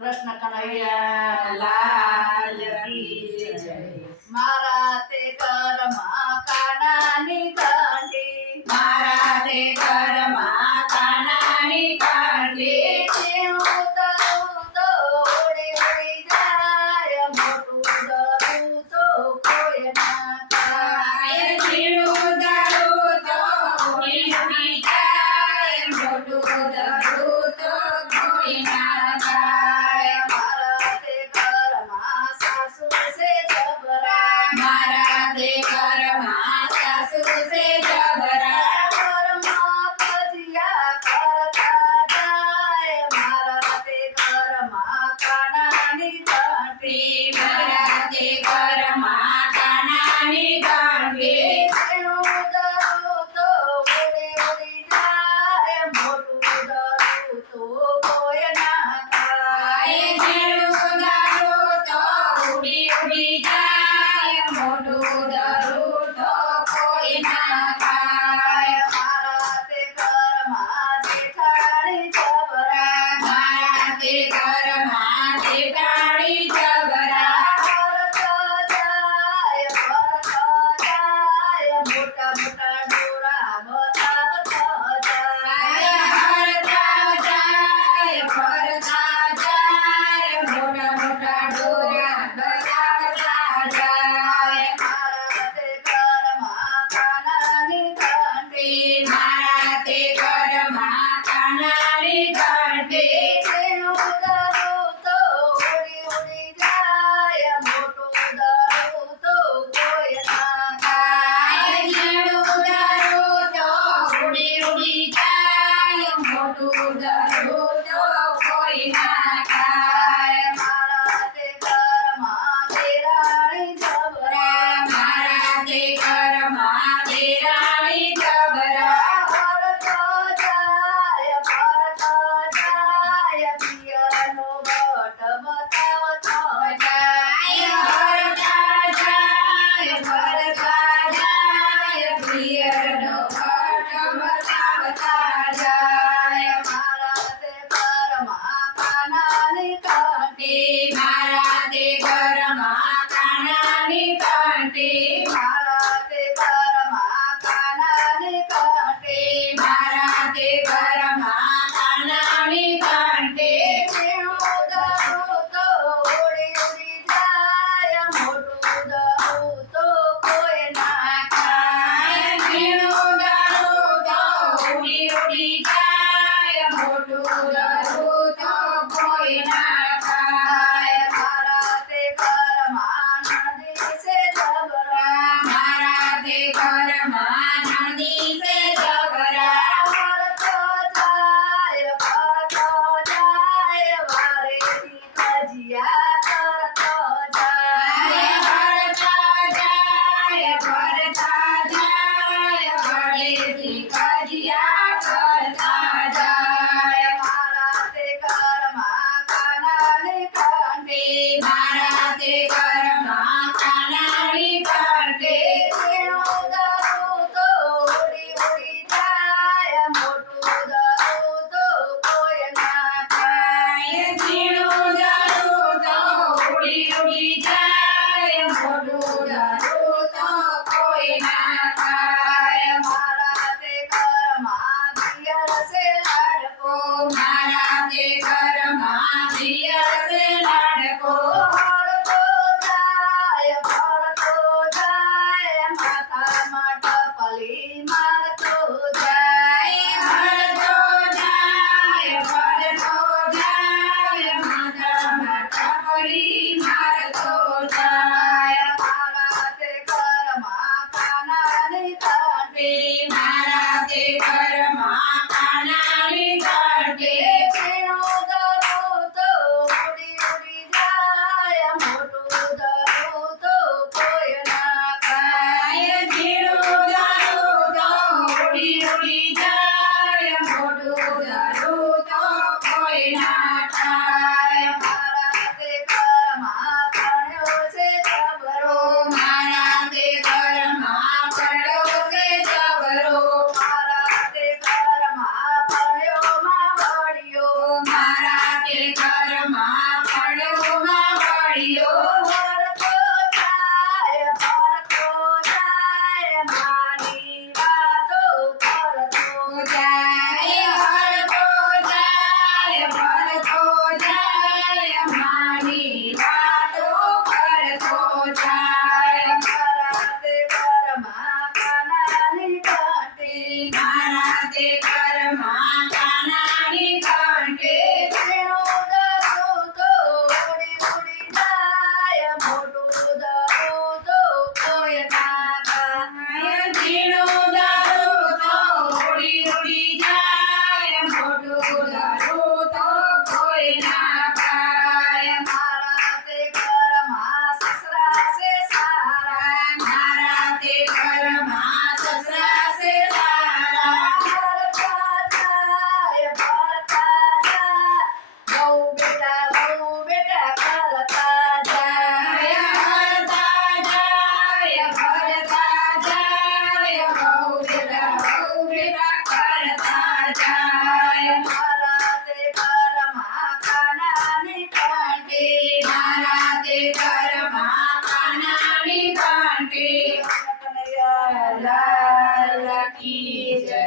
કૃષ્ણ કનૈયા લાલ કી જય. મારા તે ઘરમાં કાનાની ઘંટી, મારા તે ઘરમાં કાનાની ઘંટી, ઝીણું તરું તો ઉડી ઉડી જાય, મોટું દરું તો કોઈ ના ખાય. ઝીણું દરું તો ઉડી ઉડી જાય, મોટું દરું તો કોઈ ના ખાય. મારા તે ઘરમાં સાસુ છે જબરા, મારા તે ઘરમાં સાસુ છે જબરા, ઘરમાં ભજીયા કરતા જાય, મારા તે ઘરમાં કાનાની ઘંટી, મારા તે ઘરમાં કાનાની ઘંટી, ઝીણું દરું તો ઉડી ઉડી જાય, મોટું દરું તો કોઈ ના ખાય. ઝીણું દરું તો ઉડી ઉડી જાય, મોટું દરું તો કોઈ ના ખાય. મારા તે ઘરમાં જેઠાણી જબરા, મારા તે ઘરમાં જેઠાણી જબરા, ભરતા જાય, મોટા મોટા ડોરા બતાવતા જાય. હરતા જાય, ફરતા જાય, મોટા મોટા ડોરા બતાવતા જાય. મારા તે ઘરમાં કાનાની ઘંટી, મારા તે ઘરમાં કાનાની ઘંટી, ઝીણું દરું તો ઉડી ઉડી જાય, મોટું દરું તો કોઈ ના ખાય. ઝીણું દરું તો ઉડી ઉડી જાય, મોટું દરું તો કોઈ ના ખાય. મારા તે ઘરમાં દેરાણી જબરા, મારા તે ઘરમાં દેરાણી જબરા, ભરતા જાય, પિયરનો વટ બતાવતા જાય. હરતા જાય, ફરતા જાય, પિયરનો વટ બતાવતા જાય. મારા તે ઘરમાં કાનાની ઘંટી, મારા તે ઘરમાં કાનાની ઘંટી, મારા તે ઘરમાં કાનાની ઘંટી, મારા તે ઘરમાં કાનાની ઘંટી, ઝીણું દરું તો ઉડી ઉડી જાય, મોટું દરું તો કોઈ ના ખાય. ઝીણું દરું તો ઉડી ઉડી જાય, મોટું દરું તો કોઈ ના ખાય. મારા તે ઘરમાં નદી છે જબરા, મારા તે ઘરમાં નદી છે જબરા, ભરતા જાય, વારેથી ભજીયા કરતા જાય. હરતા જાય, વડેથી કજિયા કરતા જાય. મારા તે ઘરમાં કાનાની ઘંટી, મારા તે ઘરમાં કાનાની ઘંટી, ઝીણું દરું તો ઉડી ઉડી જાય, મોટું દરું તો કોઈ ના ખાય. ઝીણું દરું તો ઉડી ઉડી જાય, મોટું દરું તો કોઈ ના ખાય. મારા તે ઘરમાં દિયર છે લાડકો, મારા તે ઘરમાં દિયર છે લાડકો, ભરતો જાય, માથામાં ટપલી મારતો જાય. હરતો જાય, ફરતો જાય, માથામાં ટપલી મારતો જાય. મારા તે ઘરમાં કાનાની ઘંટી, મારા તે ઘરમાં કાનાની ઘંટી, ઝીણું દરું તો ઉડી ઉડી તે ઘરમાં પડવું વળ્યો ભરતો જાય માની વાતો કરતો જાય ભરતો જાય માની વાતો કરતો જાય મારા તે ઘરમાં કાનાની ઘંટી મારા તે ઘરમાં કાનાની ઘંટી ઝીણું દરું તો ઉડી ઉડી જાય મોટું દરું તો કોઈ ના ગાય ઝીણું દારૂ તો ઉડી ઉડી જાય મોટું દારૂ તો કોઈ ના ખાય મારા તે ઘરમાં સસરા છે સારા મારા તે ઘરમાં સસરા છે સારા બહુ બેટા કરતા જાય ભરતા જાય બહુ બેટા કરતા જાય મારા